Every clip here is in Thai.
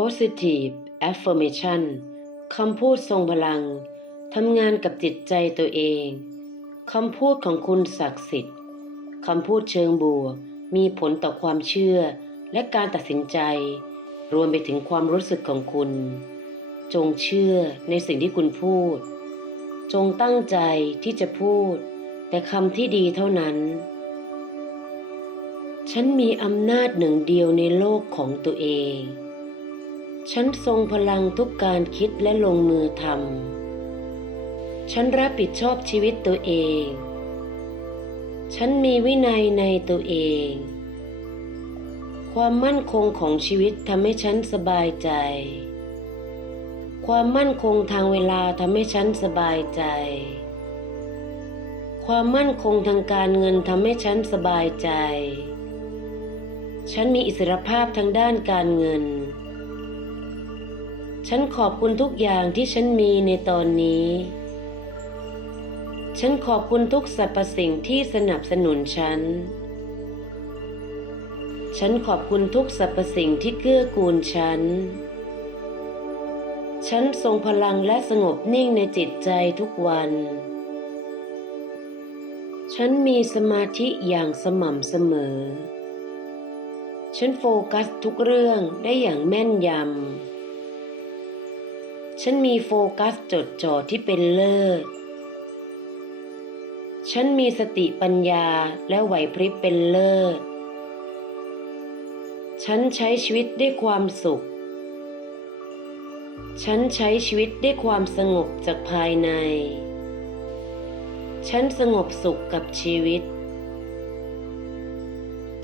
Positive Affirmation คำพูดทรงพลัง ทำงานกับจิตใจตัวเอง คำพูดของคุณศักดิ์สิทธิ์ คำพูดเชิงบวก มีผลต่อความเชื่อและการตัดสินใจ รวมไปถึงความรู้สึกของคุณ จงเชื่อในสิ่งที่คุณพูด จงตั้งใจที่จะพูด แต่คำที่ดีเท่านั้น ฉันมีอำนาจหนึ่งเดียวในโลกของตัวเอง ฉันทรงพลังทุกการคิดและลงมือทำ ฉันรับผิดชอบชีวิตตัวเอง ฉันมีวินัยในตัวเอง ความมั่นคงของชีวิตทำให้ฉันสบายใจ ความมั่นคงทางเวลาทำให้ฉันสบายใจ ความมั่นคงทางการเงินทำให้ฉันสบายใจ ฉันมีอิสรภาพทางด้านการเงิน ฉันขอบคุณทุกอย่างที่ฉันมีในตอนนี้ ฉันขอบคุณทุกสรรพสิ่งที่สนับสนุนฉัน ฉันขอบคุณทุกสรรพสิ่งที่เกื้อกูลฉัน ฉันทรงพลังและสงบนิ่งในจิตใจทุกวัน ฉันมีสมาธิอย่างสม่ำเสมอ ฉันโฟกัสทุกเรื่องได้อย่างแม่นยำ ฉันมีโฟกัสจดจ่อที่เป็นเลิศ ฉันมีสติปัญญาและไหวพริบเป็นเลิศ ฉันใช้ชีวิตด้วยความสุข ฉันใช้ชีวิตด้วยความสงบจากภายใน ฉันสงบสุขกับชีวิต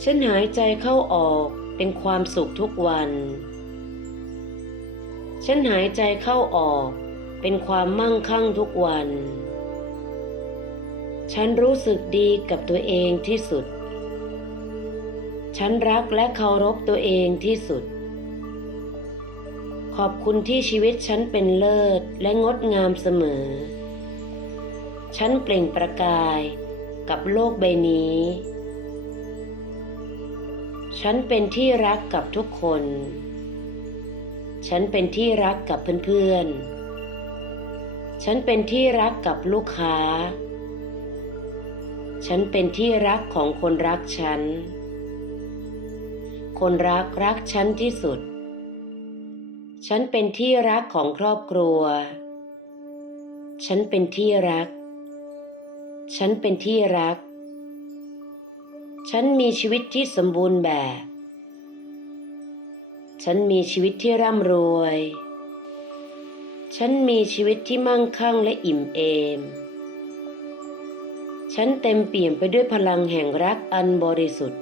ฉันหายใจเข้าออกเป็นความสุขทุกวัน ฉันหายใจเข้าออกเป็นความมั่งคั่งทุกวัน ฉันรู้สึกดีกับตัวเองที่สุด ฉันรักและเคารพตัวเองที่สุด ขอบคุณที่ชีวิตฉันเป็นเลิศและงดงามเสมอ ฉันเปล่งประกายกับโลกใบนี้ ฉันเป็นที่รักกับทุกคน ฉันเป็นที่รักกับเพื่อนๆ ฉันเป็นที่รักกับลูกค้า ฉันเป็นที่รักของคนรักฉัน คนรักรักฉันที่สุด ฉันเป็นที่รักของครอบครัว ฉันเป็นที่รัก ฉันเป็นที่รัก ฉันมีชีวิตที่สมบูรณ์แบบ ฉันมีชีวิตที่ร่ำรวย ฉันมีชีวิตที่มั่งคั่งและอิ่มเอม ฉันเต็มเปี่ยมไปด้วยพลังแห่งรักอันบริสุทธิ์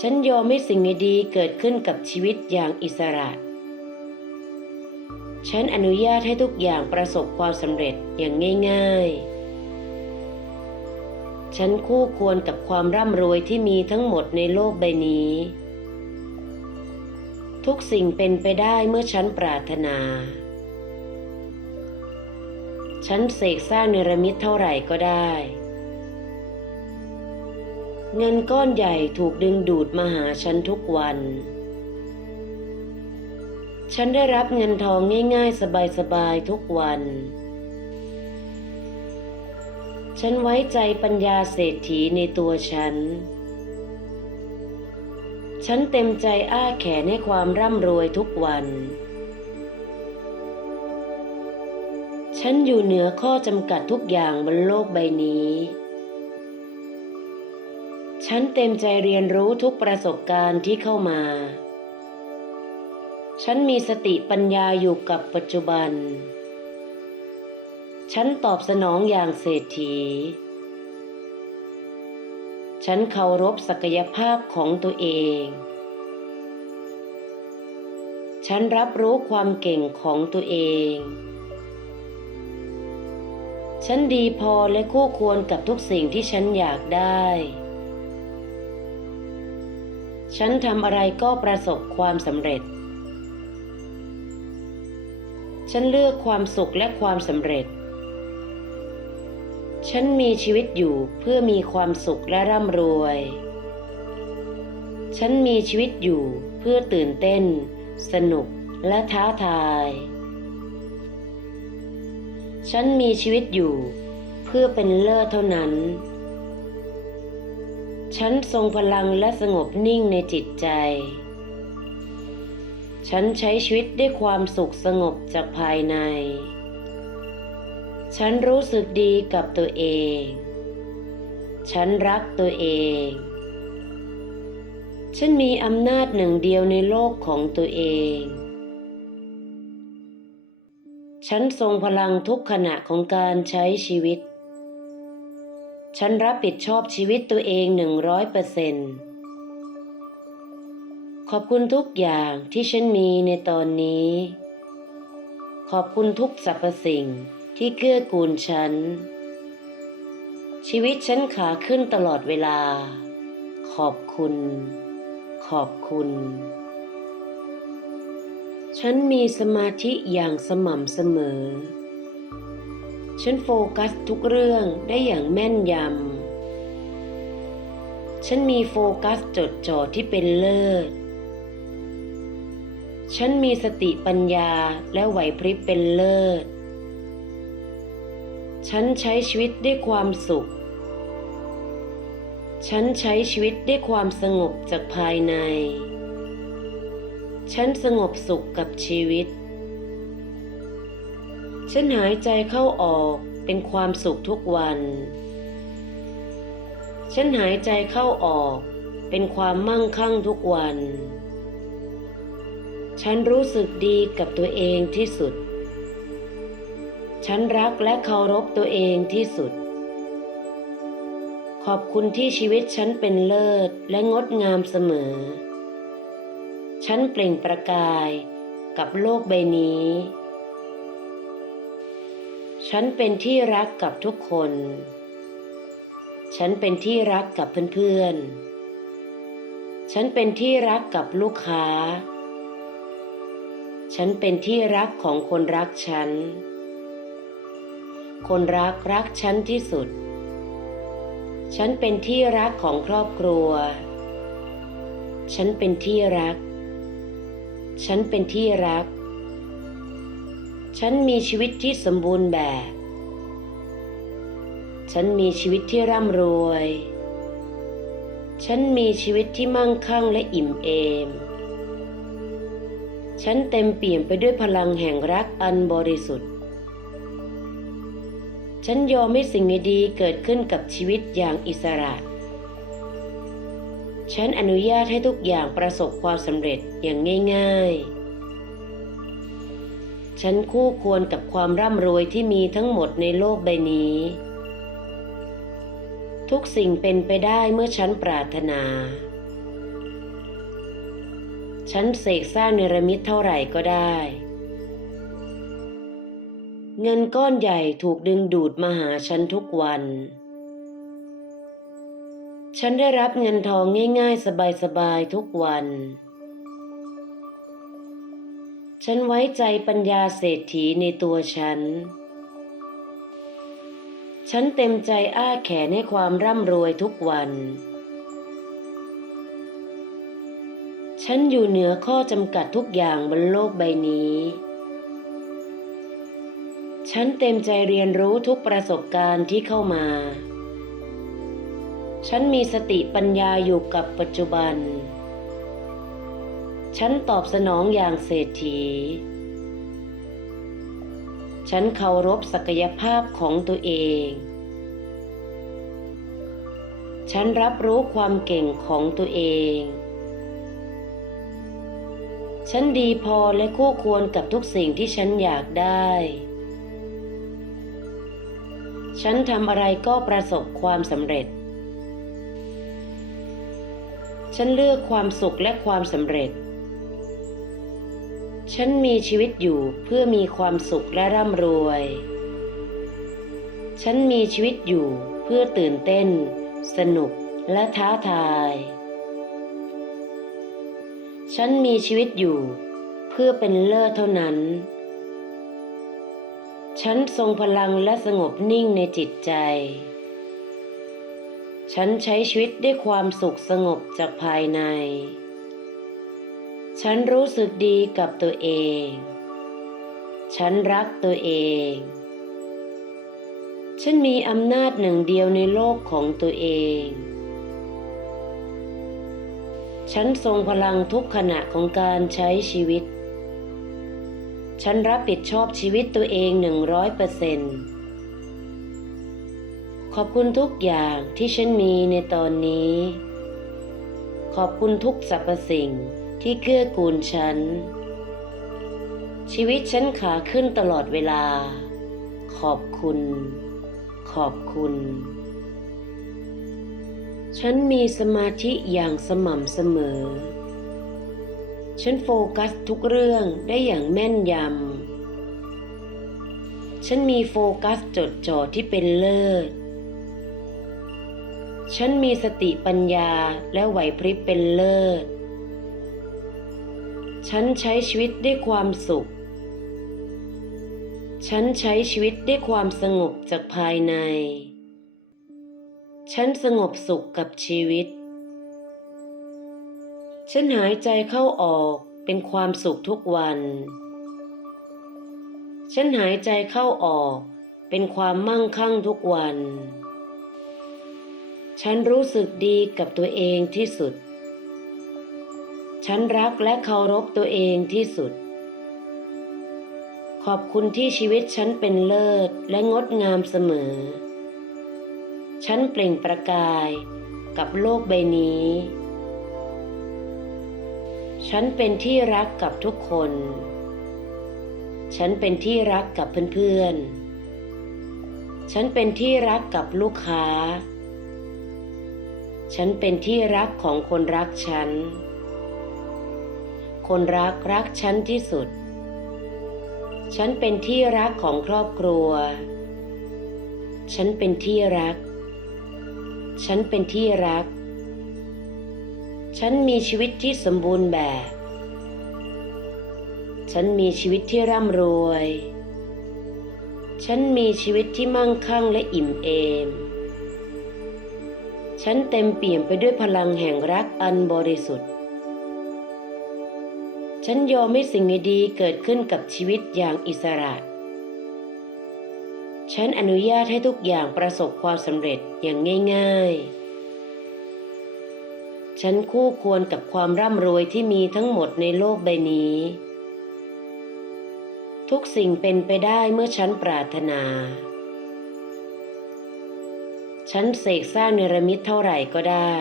ฉันยอมให้สิ่งดีเกิดขึ้นกับชีวิตอย่างอิสระ ฉันอนุญาตให้ทุกอย่างประสบความสำเร็จอย่างง่ายๆฉันคู่ควรกับความร่ำรวยที่มีทั้งหมดในโลกใบนี้ ทุกสิ่งเป็นไปได้เมื่อฉันปรารถนา ฉันเสกสร้างเนรมิตเท่าไหร่ก็ได้ เงินก้อนใหญ่ถูกดึงดูดมาหาฉันทุกวัน ฉันได้รับเงินทองง่าย ๆ สบาย ๆ ทุกวัน ฉันไว้ใจปัญญาเศรษฐีในตัวฉัน ฉันเต็มใจอ้าแขนให้ความร่ำรวยทุกวัน ฉันอยู่เหนือข้อจำกัดทุกอย่างบนโลกใบนี้ ฉันเต็มใจเรียนรู้ทุกประสบการณ์ที่เข้ามา ฉันมีสติปัญญาอยู่กับปัจจุบัน ฉันตอบสนองอย่างเศรษฐีฉันเคารพศักยภาพของตัวเอง ฉันรับรู้ความเก่งของตัวเอง ฉันดีพอและคู่ควรกับทุกสิ่งที่ฉันอยากได้ ฉันทำอะไรก็ประสบความสำเร็จ ฉันเลือกความสุขและความสำเร็จ ฉันมีชีวิตอยู่เพื่อมีความสุขและร่ำรวย ฉันมีชีวิตอยู่เพื่อตื่นเต้น สนุกและท้าทาย ฉันมีชีวิตอยู่ เพื่อเป็นเลิศเท่านั้น ฉันทรงพลังและสงบนิ่งในจิตใจ ฉันใช้ชีวิตด้วยความสุขสงบจากภายใน ฉันรู้สึกดีกับตัวเอง ฉันรักตัวเอง ฉันมีอำนาจหนึ่งเดียวในโลกของตัวเอง ฉันทรงพลังทุกขณะของการใช้ชีวิต ฉันรับผิดชอบชีวิตตัวเองหนึ่งร้อยเปอร์เซนต์ขอบคุณทุกอย่างที่ฉันมีในตอนนี้ ขอบคุณทุกสรรพสิ่งที่เกื้อกูลฉัน ชีวิตฉันขาขึ้นตลอดเวลา ขอบคุณ ขอบคุณ ฉันมีสมาธิอย่างสม่ำเสมอ ฉันโฟกัสทุกเรื่องได้อย่างแม่นยำ ฉันมีโฟกัสจดจ่อที่เป็นเลิศ ฉันมีสติปัญญาและไหวพริบเป็นเลิศ ฉันใช้ชีวิตด้วยความสุข ฉันใช้ชีวิตด้วยความสงบจากภายใน ฉันสงบสุขกับชีวิต ฉันหายใจเข้าออกเป็นความสุขทุกวัน ฉันหายใจเข้าออกเป็นความมั่งคั่งทุกวัน ฉันรู้สึกดีกับตัวเองที่สุด ฉันรักและเคารพตัวเองที่สุด ขอบคุณที่ชีวิตฉันเป็นเลิศและงดงามเสมอ ฉันเปล่งประกายกับโลกใบนี้ ฉันเป็นที่รักกับทุกคน ฉันเป็นที่รักกับเพื่อนๆ ฉันเป็นที่รักกับลูกค้า ฉันเป็นที่รักของคนรักฉัน คนรักรักฉันที่สุด ฉันเป็นที่รักของครอบครัว ฉันเป็นที่รัก ฉันเป็นที่รัก ฉันมีชีวิตที่สมบูรณ์แบบ ฉันมีชีวิตที่ร่ำรวย ฉันมีชีวิตที่มั่งคั่งและอิ่มเอม ฉันเต็มเปี่ยมไปด้วยพลังแห่งรักอันบริสุทธิ์ ฉันยอมให้สิ่งดีๆเกิดขึ้นกับชีวิตอย่างอิสระ ฉันอนุญาตให้ทุกอย่างประสบความสำเร็จอย่างง่าย ๆ ฉันคู่ควรกับความร่ำรวยที่มีทั้งหมดในโลกใบนี้ ทุกสิ่งเป็นไปได้เมื่อฉันปรารถนา ฉันเสกสร้างเนรมิตเท่าไหร่ก็ได้ เงินก้อนใหญ่ถูกดึงดูดมาหาฉันทุกวัน ฉันได้รับเงินทองง่ายๆ สบายๆ ทุกวัน ฉันไว้ใจปัญญาเศรษฐีในตัวฉัน ฉันเต็มใจอ้าแขนให้ความร่ำรวยทุกวัน ฉันอยู่เหนือข้อจำกัดทุกอย่างบนโลกใบนี้ ฉันเต็มใจเรียนรู้ทุกประสบการณ์ที่เข้ามา ฉันมีสติปัญญาอยู่กับปัจจุบัน ฉันตอบสนองอย่างเศรษฐี ฉันเคารพศักยภาพของตัวเอง ฉันรับรู้ความเก่งของตัวเอง ฉันดีพอและคู่ควรกับทุกสิ่งที่ฉันอยากได้ ฉันทำอะไรก็ประสบความสำเร็จ ฉันเลือกความสุขและความสำเร็จ ฉันมีชีวิตอยู่เพื่อมีความสุขและร่ำรวย ฉันมีชีวิตอยู่เพื่อตื่นเต้น สนุกและท้าทาย ฉันมีชีวิตอยู่เพื่อเป็นเลิศเท่านั้น ฉันทรงพลังและสงบนิ่งในจิตใจฉฉันใช้ชีวิตด้วยความสุขสงบจากภายใน ฉันรู้สึกดีกับตัวเอง ฉันรักตัวเอง ฉันมีอำนาจหนึ่งเดียวในโลกของตัวเอง ฉันทรงพลังทุกขณะของการใช้ชีวิต ฉันรับผิดชอบชีวิตตัวเองหนึ่งร้อยเปอร์เซ็นต์ขอบคุณทุกอย่างที่ฉันมีในตอนนี้ ขอบคุณทุกสรรพสิ่งที่เกื้อกูลฉัน ชีวิตฉันขาขึ้นตลอดเวลา ขอบคุณ ขอบคุณ ฉันมีสมาธิอย่างสม่ำเสมอ ฉันโฟกัสทุกเรื่องได้อย่างแม่นยำ ฉันมีโฟกัสจดจ่อที่เป็นเลิศ ฉันมีสติปัญญาและไหวพริบเป็นเลิศ ฉันใช้ชีวิตด้วยความสุข ฉันใช้ชีวิตด้วยความสงบจากภายใน ฉันสงบสุขกับชีวิต ฉันหายใจเข้าออกเป็นความสุขทุกวัน ฉันหายใจเข้าออกเป็นความมั่งคั่งทุกวัน ฉันรู้สึกดีกับตัวเองที่สุด ฉันรักและเคารพตัวเองที่สุด ขอบคุณที่ชีวิตฉันเป็นเลิศและงดงามเสมอ ฉันเปล่งประกายกับโลกใบนี้ ฉันเป็นที่รักกับทุกคน ฉันเป็นที่รักกับเพื่อนๆ ฉันเป็นที่รักกับลูกค้า ฉันเป็นที่รักของคนรักฉัน คนรักรักฉันที่สุด ฉันเป็นที่รักของครอบครัว ฉันเป็นที่รัก ฉันเป็นที่รัก ฉันมีชีวิตที่สมบูรณ์แบบ ฉันมีชีวิตที่ร่ำรวย ฉันมีชีวิตที่มั่งคั่งและอิ่มเอม ฉันเต็มเปี่ยมไปด้วยพลังแห่งรักอันบริสุทธิ์ ฉันยอมให้สิ่งดีๆเกิดขึ้นกับชีวิตอย่างอิสระ ฉันอนุญาตให้ทุกอย่างประสบความสำเร็จอย่างง่าย ๆ ฉันคู่ควรกับความร่ำรวยที่มีทั้งหมดในโลกใบนี้ ทุกสิ่งเป็นไปได้เมื่อฉันปรารถนา ฉันเสกสร้างเนรมิตเท่าไหร่ก็ได้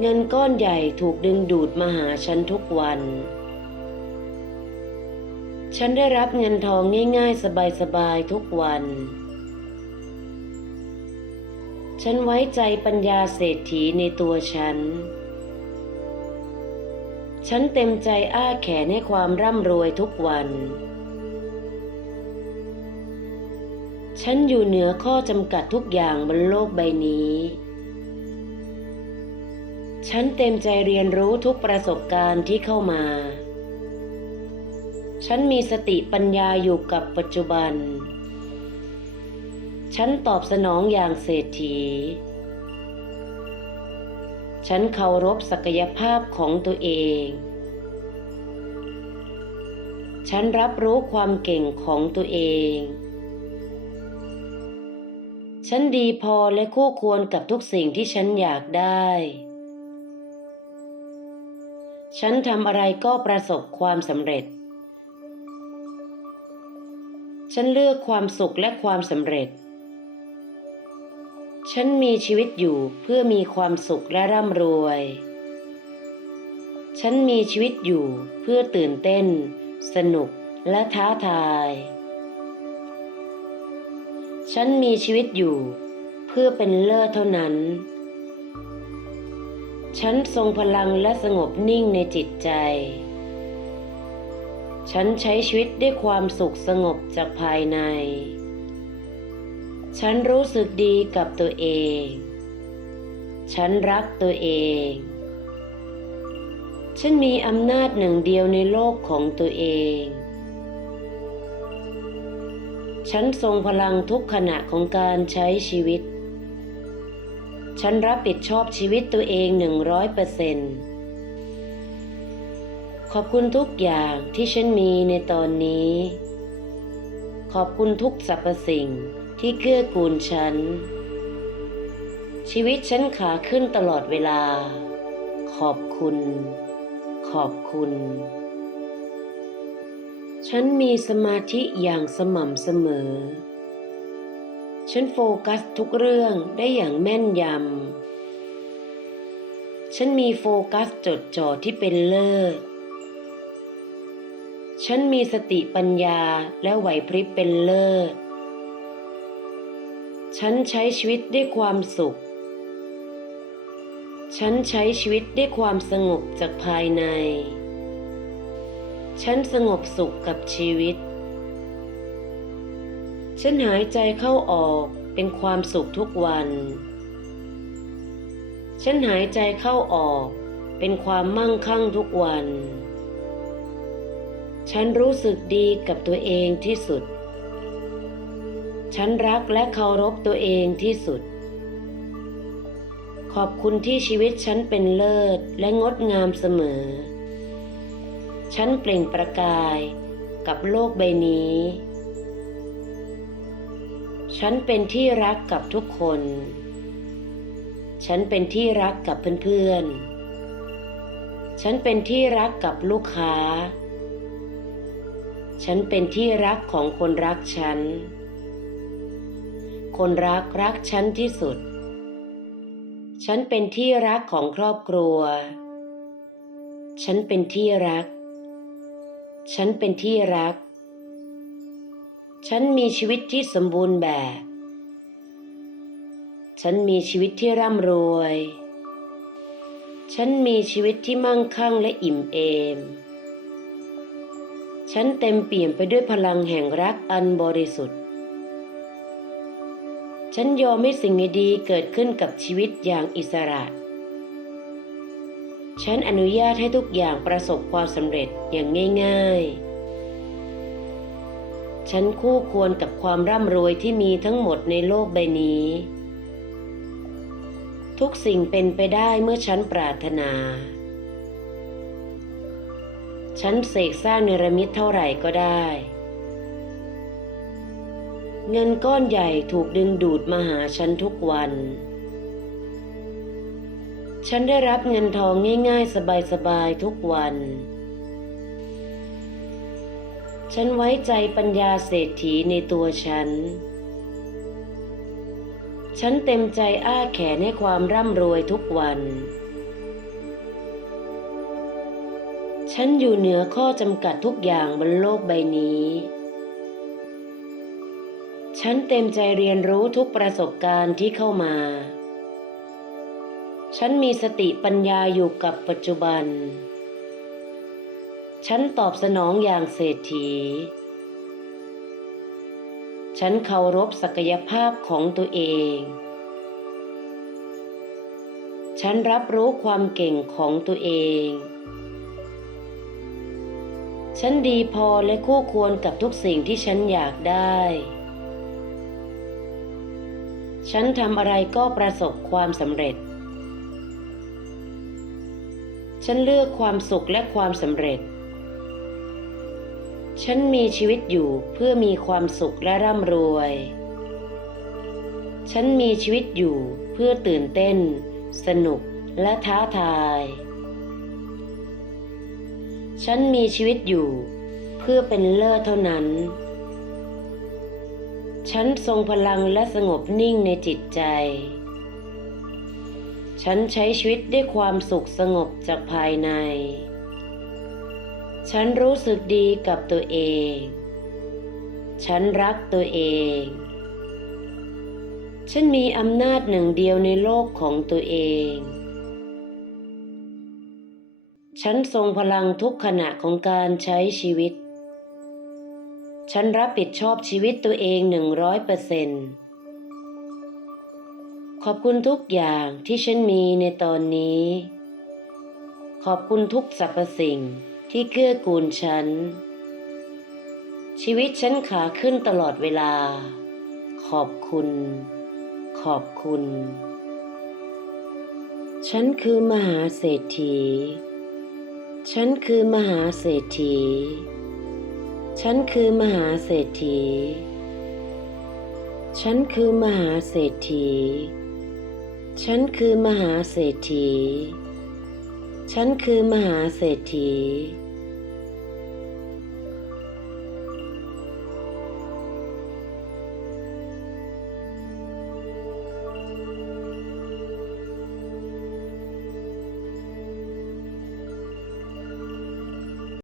เงินก้อนใหญ่ถูกดึงดูดมาหาฉันทุกวัน ฉันได้รับเงินทองง่ายๆ สบายๆ ทุกวัน ฉันไว้ใจปัญญาเศรษฐีในตัวฉัน ฉันเต็มใจอ้าแขนให้ความร่ำรวยทุกวัน ฉันอยู่เหนือข้อจำกัดทุกอย่างบนโลกใบนี้ ฉันเต็มใจเรียนรู้ทุกประสบการณ์ที่เข้ามา ฉันมีสติปัญญาอยู่กับปัจจุบัน ฉันตอบสนองอย่างเศรษฐี ฉันเคารพศักยภาพของตัวเอง ฉันรับรู้ความเก่งของตัวเอง ฉันดีพอและคู่ควรกับทุกสิ่งที่ฉันอยากได้ ฉันทำอะไรก็ประสบความสำเร็จ ฉันเลือกความสุขและความสำเร็จ ฉันมีชีวิตอยู่เพื่อมีความสุขและร่ำรวย ฉันมีชีวิตอยู่เพื่อตื่นเต้น สนุกและท้าทาย ฉันมีชีวิตอยู่เพื่อเป็นเลิศเท่านั้น ฉันทรงพลังและสงบนิ่งในจิตใจ ฉันใช้ชีวิตด้วยความสุขสงบจากภายใน ฉันรู้สึกดีกับตัวเอง ฉันรักตัวเอง ฉันมีอำนาจหนึ่งเดียวในโลกของตัวเอง ฉันทรงพลังทุกขณะของการใช้ชีวิต ฉันรับผิดชอบชีวิตตัวเองหนึ่งร้อยเปอร์เซ็นต์ขอบคุณทุกอย่างที่ฉันมีในตอนนี้ ขอบคุณทุกสรรพสิ่ง ที่เกื้อกูลฉัน ชีวิตฉันขาขึ้นตลอดเวลา ขอบคุณ ขอบคุณ ฉันมีสมาธิอย่างสม่ำเสมอ ฉันโฟกัสทุกเรื่องได้อย่างแม่นยำ ฉันมีโฟกัสจดจ่อที่เป็นเลิศฉันมีสติปัญญาและไหวพริบเป็นเลิศ ฉันใช้ชีวิตด้วยความสุข ฉันใช้ชีวิตด้วยความสงบจากภายใน ฉันสงบสุขกับชีวิต ฉันหายใจเข้าออกเป็นความสุขทุกวัน ฉันหายใจเข้าออกเป็นความมั่งคั่งทุกวัน ฉันรู้สึกดีกับตัวเองที่สุด ฉันรักและเคารพตัวเองที่สุด ขอบคุณที่ชีวิตฉันเป็นเลิศและงดงามเสมอ ฉันเปล่งประกายกับโลกใบนี้ ฉันเป็นที่รักกับทุกคน ฉันเป็นที่รักกับเพื่อนๆ ฉันเป็นที่รักกับลูกค้า ฉันเป็นที่รักของคนรักฉัน คนรักรักฉันที่สุด ฉันเป็นที่รักของครอบครัว ฉันเป็นที่รัก ฉันเป็นที่รัก ฉันมีชีวิตที่สมบูรณ์แบบ ฉันมีชีวิตที่ร่ำรวย ฉันมีชีวิตที่มั่งคั่งและอิ่มเอม ฉันเต็มเปี่ยมไปด้วยพลังแห่งรักอันบริสุทธิ์ ฉันยอมให้สิ่งดีๆเกิดขึ้นกับชีวิตอย่างอิสระ ฉันอนุญาตให้ทุกอย่างประสบความสำเร็จอย่างง่าย ๆ ฉันคู่ควรกับความร่ำรวยที่มีทั้งหมดในโลกใบนี้ ทุกสิ่งเป็นไปได้เมื่อฉันปรารถนา ฉันเสกสร้างเนรมิตเท่าไหร่ก็ได้ เงินก้อนใหญ่ถูกดึงดูดมาหาฉันทุกวัน ฉันได้รับเงินทองง่ายๆ สบายๆ ทุกวัน ฉันไว้ใจปัญญาเศรษฐีในตัวฉัน ฉันเต็มใจอ้าแขนให้ความร่ำรวยทุกวัน ฉันอยู่เหนือข้อจำกัดทุกอย่างบนโลกใบนี้ ฉันเต็มใจเรียนรู้ทุกประสบการณ์ที่เข้ามา ฉันมีสติปัญญาอยู่กับปัจจุบัน ฉันตอบสนองอย่างเศรษฐี ฉันเคารพศักยภาพของตัวเอง ฉันรับรู้ความเก่งของตัวเอง ฉันดีพอและคู่ควรกับทุกสิ่งที่ฉันอยากได้ ฉันทำอะไรก็ประสบความสำเร็จ ฉันเลือกความสุขและความสำเร็จ ฉันมีชีวิตอยู่เพื่อมีความสุขและร่ำรวย ฉันมีชีวิตอยู่เพื่อตื่นเต้น สนุกและท้าทาย ฉันมีชีวิตอยู่เพื่อเป็นเลิศเท่านั้น ฉันทรงพลังและสงบนิ่งในจิตใจ ฉันใช้ชีวิตด้วยความสุขสงบจากภายใน ฉันรู้สึกดีกับตัวเอง ฉันรักตัวเอง ฉันมีอำนาจหนึ่งเดียวในโลกของตัวเอง ฉันทรงพลังทุกขณะของการใช้ชีวิต ฉันรับผิดชอบชีวิตตัวเองหนึ่งร้อยเปอร์เซนต์ขอบคุณทุกอย่างที่ฉันมีในตอนนี้ ขอบคุณทุกสรรพสิ่งที่เกื้อกูลฉัน ชีวิตฉันขาขึ้นตลอดเวลา ขอบคุณ ขอบคุณ ฉันคือมหาเศรษฐี ฉันคือมหาเศรษฐี ฉันคือมหาเศรษฐี ฉันคือมหาเศรษฐี ฉันคือมหาเศรษฐี ฉันคือมหาเศรษฐี